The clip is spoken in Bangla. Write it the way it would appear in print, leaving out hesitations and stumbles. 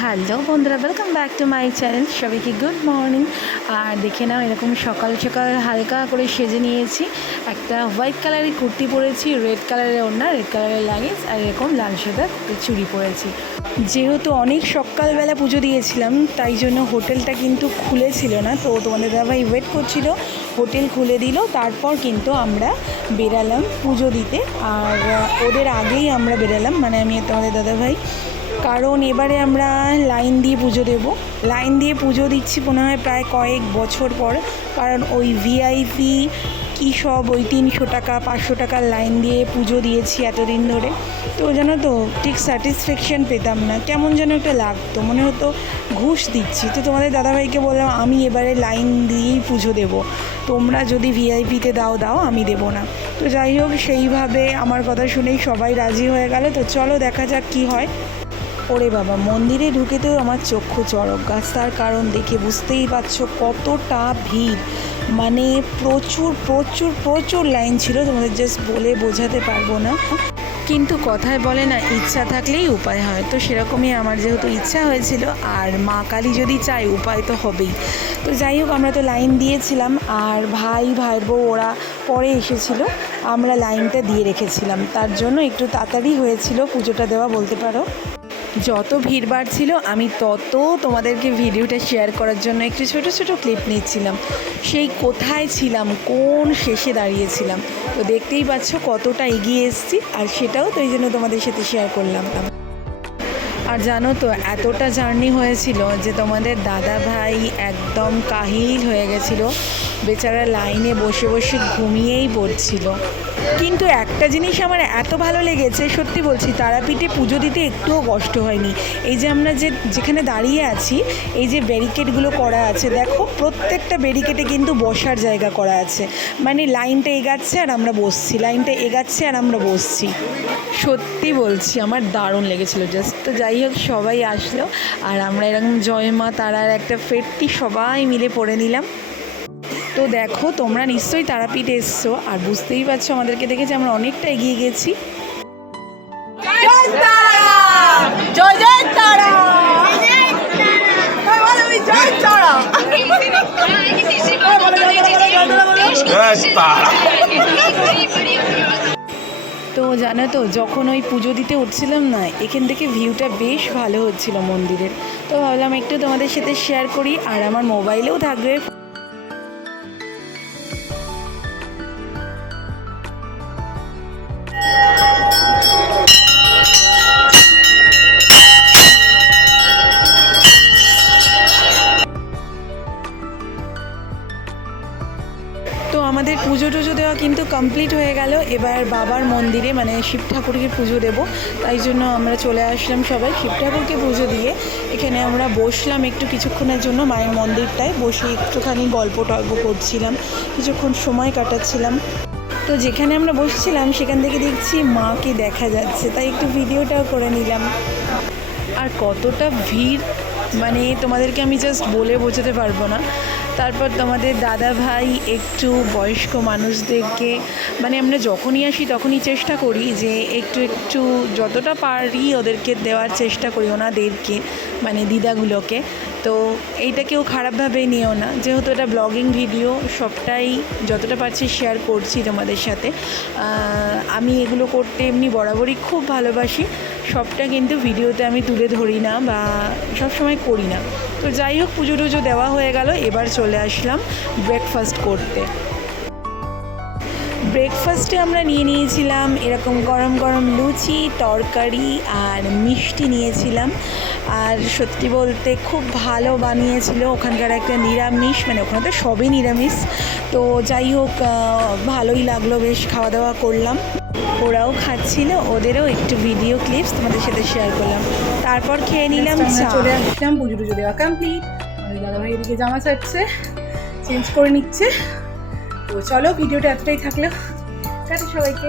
হ্যালো বন্ধুরা, welcome back to my channel. সবাইকে গুড মর্নিং। আর দেখে নাও, এরকম সকাল সকাল হালকা করে সেজে নিয়েছি। একটা হোয়াইট কালারের কুর্তি পরেছি, রেড কালারের ওড়না, রেড কালারের লাগেজ, আর এরকম লাল সাদা চুড়ি পরেছি। যেহেতু অনেক সকালবেলা পুজো দিয়েছিলাম, তাই জন্য হোটেলটা কিন্তু খুলেছিল না। তো তোমাদের দাদাভাই ওয়েট করছিল, হোটেল খুলে দিল, তারপর কিন্তু আমরা বেরালাম পুজো দিতে। আর ওদের আগেই আমরা বেরালাম, মানে আমি তোমাদের দাদাভাই, কারণ এবারে আমরা লাইন দিয়ে পুজো দেব। লাইন দিয়ে পুজো দিচ্ছি মনে হয় প্রায় কয়েক বছর পর, কারণ ওই ভিআইপি কী সব ওই 300 টাকা 500 টাকার লাইন দিয়ে পুজো দিয়েছি এতদিন ধরে। তো জানো তো, ঠিক স্যাটিসফ্যাকশান পেতাম না, কেমন যেন একটা লাগতো, মনে হতো ঘুষ দিচ্ছি। তো তোমাদের দাদাভাইকে বললাম আমি এবারে লাইন দিয়েই পুজো দেব, তোমরা যদি ভিআইপিতে দাও, আমি দেবো না। তো যাই হোক, সেইভাবে আমার কথা শুনেই সবাই রাজি হয়ে গেল। তো চলো দেখা যাক কী হয়। ওরে বাবা, মন্দিরে ঢুকেতেও আমার চক্ষু চড়ক গাছ, তার কারণ দেখে বুঝতেই পারছো কতটা ভিড়। মানে প্রচুর প্রচুর প্রচুর লাইন ছিল, তোমাদের জাস্ট বলে বোঝাতে পারবো না। কিন্তু কথায় বলে না, ইচ্ছা থাকলেই উপায় হয়। তো সেরকমই আমার যেহেতু ইচ্ছা হয়েছিল, আর মা কালী যদি চায় উপায় তো হবেই। তো যাই হোক, আমরা তো লাইন দিয়েছিলাম, আর ভাই বউ ওরা পরে এসেছিল, আমরা লাইনটা দিয়ে রেখেছিলাম, তার জন্য একটু তাড়াতাড়ি হয়েছিল পুজোটা দেওয়া বলতে পারো। যত ভিড় বাড়ছিল আমি তত তোমাদেরকে ভিডিওটা শেয়ার করার জন্য একটু ছোটো ছোটো ক্লিপ নিচ্ছিলাম। সেই কোথায় ছিলাম, কোন শেষে দাঁড়িয়েছিলাম, তো দেখতেই পাচ্ছ কতটা এগিয়ে এসেছি, আর সেটাও তো এই জন্য তোমাদের সাথে শেয়ার করলাম। আর জানো তো, এতটা জার্নি হয়েছিল যে তোমাদের দাদা ভাই একদম কাহিল হয়ে গেছিলো, বেচারা লাইনে বসে বসে ঘুমিয়েই পড়ছিল। কিন্তু একটা জিনিস আমার এত ভালো লেগেছে, সত্যি বলছি, তারাপীঠে পুজো দিতে একটুও কষ্ট হয়নি। এই যে আমরা যেখানে দাঁড়িয়ে আছি, এই যে ব্যারিকেডগুলো করা আছে, দেখো প্রত্যেকটা ব্যারিকেডে কিন্তু বসার জায়গা করা আছে। মানে লাইনটা এগাচ্ছে আর আমরা বসছি, লাইনটা এগাচ্ছে আর আমরা বসছি। সত্যি বলছি, আমার দারুণ লেগেছিলো জাস্ট। তো যাই হোক, সবাই আসলো, আর আমরা এরকম জয় মা তারার একটা ফেরতি সবাই মিলে পড়ে নিলাম। তো দেখো, তোমরা নিশ্চয়ই তারাপীঠ এসছো, আর বুঝতেই পারছো আমাদেরকে দেখে যে আমরা অনেকটা এগিয়ে গেছি। তো জানো তো, যখন ওই পুজো দিতে উঠছিলাম না, এখান থেকে ভিউটা বেশ ভালো হচ্ছিল মন্দিরের। তো ভাবলাম একটু তোমাদের সাথে শেয়ার করি, আর আমার মোবাইলেও থাকবে। তো আমাদের পুজো টুজো দেওয়া কিন্তু কমপ্লিট হয়ে গেল। এবার বাবার মন্দিরে, মানে শিব ঠাকুরকে পুজো দেব, তাই জন্য আমরা চলে আসলাম সবাই শিব ঠাকুরকে পুজো দিয়ে। এখানে আমরা বসলাম একটু কিছুক্ষণের জন্য মায়ের মন্দিরটায়, বসে একটুখানি গল্প টল্প করছিলাম, কিছুক্ষণ সময় কাটাচ্ছিলাম। তো যেখানে আমরা বসছিলাম সেখান থেকে দেখছি মাকে দেখা যাচ্ছে, তাই একটু ভিডিওটাও করে নিলাম। আর কতটা ভিড়, মানে তোমাদেরকে আমি জাস্ট বলে বোঝাতে পারবো না। তারপর তোমাদের দাদা ভাই একটু বয়স্ক মানুষদেরকে, মানে আমরা যখনই আসি তখনই চেষ্টা করি যে একটু একটু যতটা পারি ওদেরকে দেওয়ার চেষ্টা করি, ওনাদেরকে মানে দিদাগুলোকে। তো এইটা কেউ খারাপভাবে নিও না, যেহেতু এটা ব্লগিং ভিডিও, সবটাই যতটা পারছি শেয়ার করছি তোমাদের সাথে। আমি এগুলো করতে এমনি বরাবরই খুব ভালোবাসি, সবটা কিন্তু ভিডিওতে আমি তুলে ধরি না বা সবসময় করি না। তো যাই হোক, পুজো টুজো দেওয়া হয়ে গেল, এবার চলে আসলাম ব্রেকফাস্ট করতে। ব্রেকফাস্টে আমরা নিয়েছিলাম এরকম গরম গরম লুচি, তরকারি আর মিষ্টি নিয়েছিলাম। আর সত্যি বলতে খুব ভালো বানিয়েছিল ওখানকার একটা নিরামিষ, মানে ওখানে তো সবই নিরামিষ। তো যাই হোক, ভালোই লাগলো, বেশ খাওয়া দাওয়া করলাম। ওরাও খাচ্ছিল, ওদেরও একটু ভিডিও ক্লিপস তোমাদের সাথে শেয়ার করলাম। তারপর খেয়ে নিলাম চা। চলে আসলাম, পুজো টুজো দেওয়া কমপ্লিট। আমাদের দাদাভাই এদিকে জামা ছাড়ছে, চেঞ্জ করে নিচ্ছে। তো চলো, ভিডিওটা এতটাই থাকলো, টাটা সবাইকে।